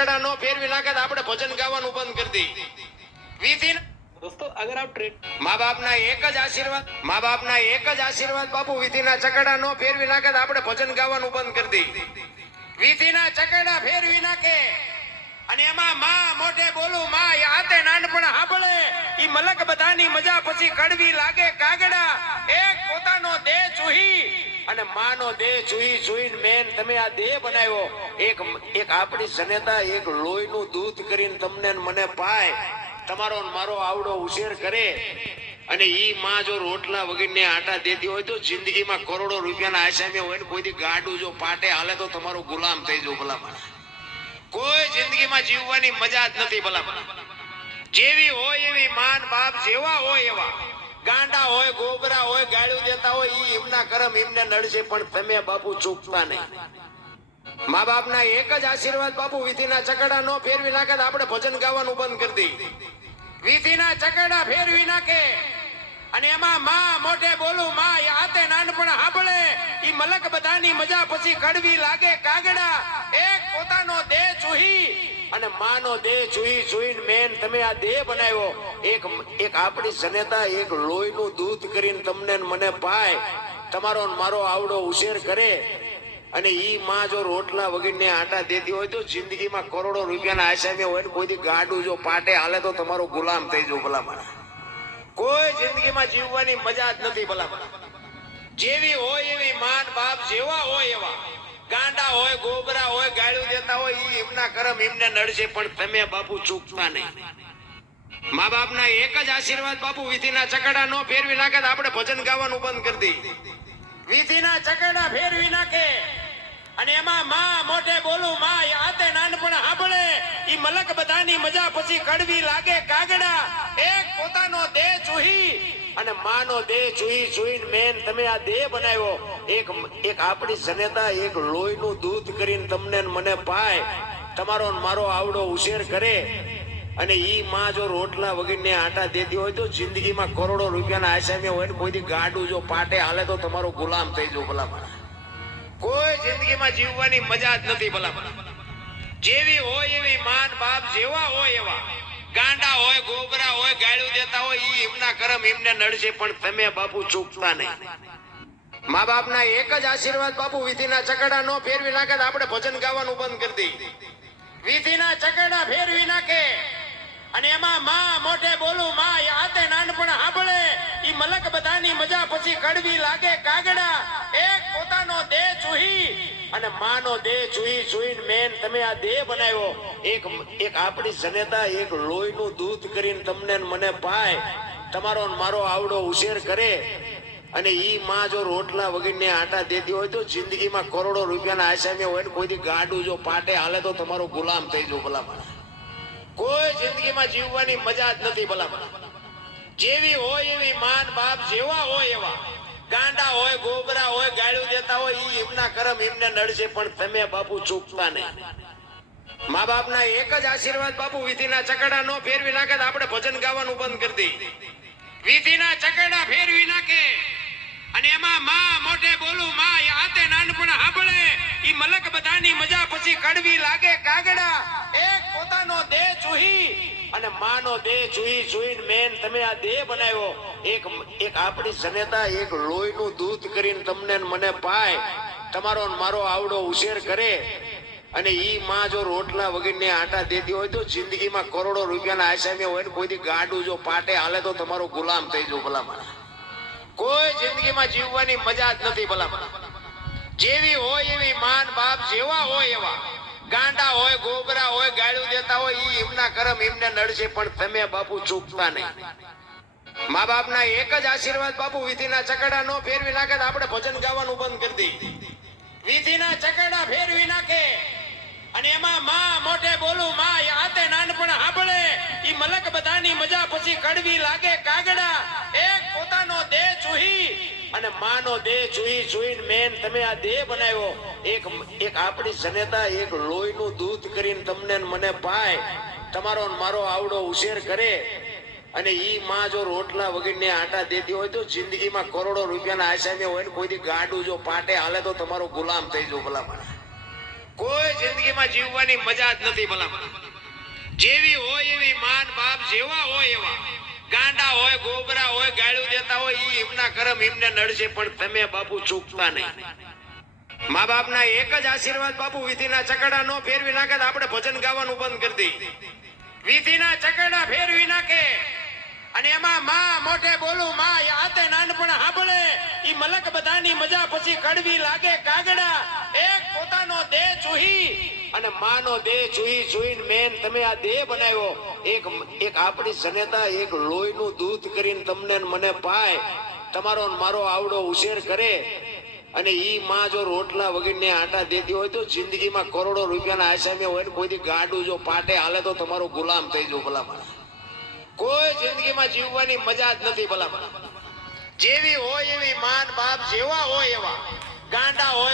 ચકડા નો ફેરવી નાખે તો આપણે ભજન ગાવાનું બંધ કરી દઈ. વિધિ दोस्तों अगर आप ट्रेड મા બાપના એક જ આશીર્વાદ, મા બાપના એક જ આશીર્વાદ બાપુ વિધિના ચકડા નો ફેરવી નાખે તો આપણે ભજન ગાવાનું બંધ કરી દઈ. વિધિના ચકડા ફેરવી નાખે અને એમાં માં મોઢે બોલું માં હાથે નાનપણ હાંભળે ઈ મલક બધાની મજા પછી કડવી લાગે કાગડા. એક પોતાનો દેહ ચૂહી અને માનો દેહ ચૂહી ચૂહીને મેન તમે આ દેહ બનાવ્યો. એક આપણી જનેતા એક લોહીનું દૂધ કરીને તમને ને મને પાય, તમારો ને મારો આવડો ઉછેર કરે અને ઈ માં જો રોટલા વગરને આટા દેતી હોય તો જિંદગીમાં કરોડો રૂપિયાના આસામી હોય ને કોઈથી ગાડું જો પાટે હાલે તો તમારો ગુલામ થઈ જાવ. ભલામણ કોઈ જિંદગીમાં જીવવાની મજા જ નથી. ભલામણ જેવી હોય એવી માન બાપ જેવા હોય એવા ગાંડા હોય ગોબરા હોય ગાળ્યું દેતા હોય ઈ એમના કરમ એમને નડશે, પણ તમે બાપુ ચૂકતા નહીં. મા બાપના એક જ આશીર્વાદ બાપુ વિધિના ચકડા નો ફેરવી નાખે તો આપણે ભજન ગાવાનું બંધ કરી દઈ. વિધિના ચકડા ફેરવી નાખે અને એમાં માં મોઢે બોલું માં હાથે નાનપણ હાંભળે ઈ મલક બધાની મજા પછી કડવી લાગે કાગડા. એક પોતાનો દેહ ચૂહી અને માનો દેહ ચૂહી ચૂહીને મેન તમે આ દેહ બનાવ્યો. એક આપણી જનેતા એક લોહીનું દૂધ કરીને તમને ને મને પાય, તમારો ને મારો આવડો ઉછેર કરે અને ઈ માં જો રોટલા વગરને આટા દેતી હોય તો જિંદગીમાં કરોડો રૂપિયાના આસામી હોય ને કોઈથી ગાડું જો પાટે હાલે તો તમારો ગુલામ થઈ જાવ. ભલામણ કોઈ જિંદગીમાં જીવવાની મજા જ નથી. ભલામણ જેવી હોય એવી માન બાપ જેવા હોય એવા ગાંડા હોય ગોબરા હોય ગાળ્યું દેતા હોય ઈ એમના કરમ એમને નડશે, પણ તમે બાપુ ચૂકતા નહીં. મા બાપના એક જ આશીર્વાદ બાપુ વિધિના ચકડા નો ફેરવી નાખે તો આપણે ભજન ગાવાનું બંધ કરી દઈ. વિધિના ચકડા ફેરવી નાખે અને એમાં માં મોઢે બોલું માં હાથે નાનપણ હાંભળે ઈ મલક બધાની મજા પછી કડવી લાગે કાગડા. એક પોતાનો દેહ ચૂહી અને માનો દેહ ચૂહી ચૂહીને મેન તમે આ દેહ બનાવ્યો. એક આપણી જનેતા એક લોહીનું દૂધ કરીને તમને ને મને પાય, તમારો ને મારો આવડો ઉછેર કરે અને ઈ માં જો રોટલા વગરને આટા દેતી હોય તો જિંદગીમાં કરોડો રૂપિયાના આસામી હોય ને કોઈથી ગાડું જો પાટે હાલે તો તમારો ગુલામ થઈ જાવ. ભલામણ કોઈ જિંદગીમાં જીવવાની મજા જ નથી. ભલામણ જેવી હોય એવી માન બાપ જેવા હોય એવા ગાંડા હોય ગોબરા હોય ગાળ્યું દેતા હોય ઈ એમના કરમ એમને નડશે, પણ તમે બાપુ ચૂકતા નહીં. મા બાપના એક જ આશીર્વાદ બાપુ વિધિના ચકડા નો ફેરવી નાખે તો આપણે ભજન ગાવાનું બંધ કરી દઈ. વિધિના ચકડા ફેરવી નાખે અને એમાં માં મોઢે બોલું માં હાથે નાનપણ હાંભળે ઈ મલક બધાની મજા પછી કડવી લાગે કાગડા. એક પોતાનો દેહ ચૂહી અને માનો દેહ ચૂહી ચૂહીને મેન તમે આ દેહ બનાવ્યો. એક આપણી જનેતા એક લોહીનું દૂધ કરીને તમને ને મને પાય, તમારો ને મારો આવડો ઉછેર કરે અને ઈ માં જો રોટલા વગરને આટા દેતી હોય તો જિંદગીમાં કરોડો રૂપિયાના આસામી હોય ને કોઈથી ગાડું જો પાટે હાલે તો તમારો ગુલામ થઈ જાવ. ભલામણ કોઈ જિંદગીમાં જીવવાની મજા જ નથી. ભલામણ જેવી હોય એવી માન બાપ જેવા હોય એવા ગાંડા હોય ગોબરા હોય ગાળ્યું દેતા હોય ઈ એમના કરમ એમને નડશે, પણ તમે બાપુ ચૂકતા નહીં. મા બાપના એક જ આશીર્વાદ બાપુ વિધિના ચકડા નો ફેરવી નાખે તો આપણે ભજન ગાવાનું બંધ કરી દઈ. વિધિના ચકડા ફેરવી નાખે અને એમાં માં મોઢે બોલું માં હાથે નાનપણ હાંભળે ઈ મલક બધાની મજા પછી કડવી લાગે કાગડા. એક પોતાનો દેહ ચૂહી અને માનો દેહ ચૂહી ચૂહીને મેન તમે આ દેહ બનાવ્યો. એક આપણી જનેતા એક લોહીનું દૂધ કરીને તમને ને મને પાય, તમારો ને મારો આવડો ઉછેર કરે અને ઈ માં જો રોટલા વગરને આટા દેતી હોય તો જિંદગીમાં કરોડો રૂપિયાના આસામી હોય ને કોઈથી ગાડું જો પાટે હાલે તો તમારો ગુલામ થઈ જાવ. ભલામણ કોઈ જિંદગીમાં જીવવાની મજા જ નથી. ભલામણ જેવી હોય એવી માન બાપ જેવા હોય એવા ગાંડા હોય ગોબરા હોય ગાળ્યું દેતા હોય ઈ એમના કરમ એમને નડશે, પણ તમે બાપુ ચૂકતા નહીં. મા બાપના એક જ આશીર્વાદ બાપુ વિધિના ચકડા નો ફેરવી નાખે તો આપણે ભજન ગાવાનું બંધ કરી દઈ. વિધિના ચકડા ફેરવી નાખે અને એમાં માં મોઢે બોલું માં હાથે નાનપણ હાંભળે ઈ મલક બધાની મજા પછી કડવી લાગે કાગડા. એક પોતાનો દેહ ચૂહી અને માનો દેહ ચૂહી ચૂહીને મેન તમે આ દેહ બનાવ્યો. એક આપણી જનેતા એક લોહીનું દૂધ કરીને તમને ને મને પાય, તમારો ને મારો આવડો ઉછેર કરે અને ઈ માં જો રોટલા વગરને આટા દેતી હોય તો જિંદગીમાં કરોડો રૂપિયાના આસામી હોય ને કોઈથી ગાડું જો પાટે હાલે તો તમારો ગુલામ થઈ જાવ. ભલામણ કોઈ જિંદગીમાં જીવવાની મજા જ નથી ભલામણ. જેવી હોય એવી માન બાપ જેવા હોય એવા ગાંડા હોય ગોબરા હોય ગાળ્યું દેતા હોય ઈ એમના કરમ એમને નડશે પણ તમે બાપુ ચૂકતા નહીં. મા બાપના એક જ આશીર્વાદ બાપુ વિધિના ચકડા નો ફેરવી નાખે તો આપણે ભજન ગાવાનું બંધ કરી દઈએ. વિધિના ચકડા ફેરવી નાખે અને એમાં માં મોઢે બોલું માં હાથે નાનપણ સાંભળે ઈ મલક બધાની મજા પછી કડવી લાગે કાગડા. એક પોતાનો દેહ ચૂહી અને માનો દેહ ચૂહી ચૂહીને મેન તમે આ દેહ બનાવ્યો એક આપણી જનેતા એક લોહીનું દૂધ કરીને તમને ને મને પાય તમારો ને મારો આવડો ઉછેર કરે અને ઈ માં જો રોટલા વગરને આટા દેતી હોય તો જિંદગીમાં કરોડો રૂપિયાના આસામે હોય ને કોઈથી ગાડું જો પાટે હાલે તો તમારો ગુલામ થઈ જાવ ભલામણ. કોઈ જિંદગીમાં જીવવાની મજા જ નથી ભલામણ. જેવી હોય એવી માન બાપ જેવા હોય એવા ગાંડા હોય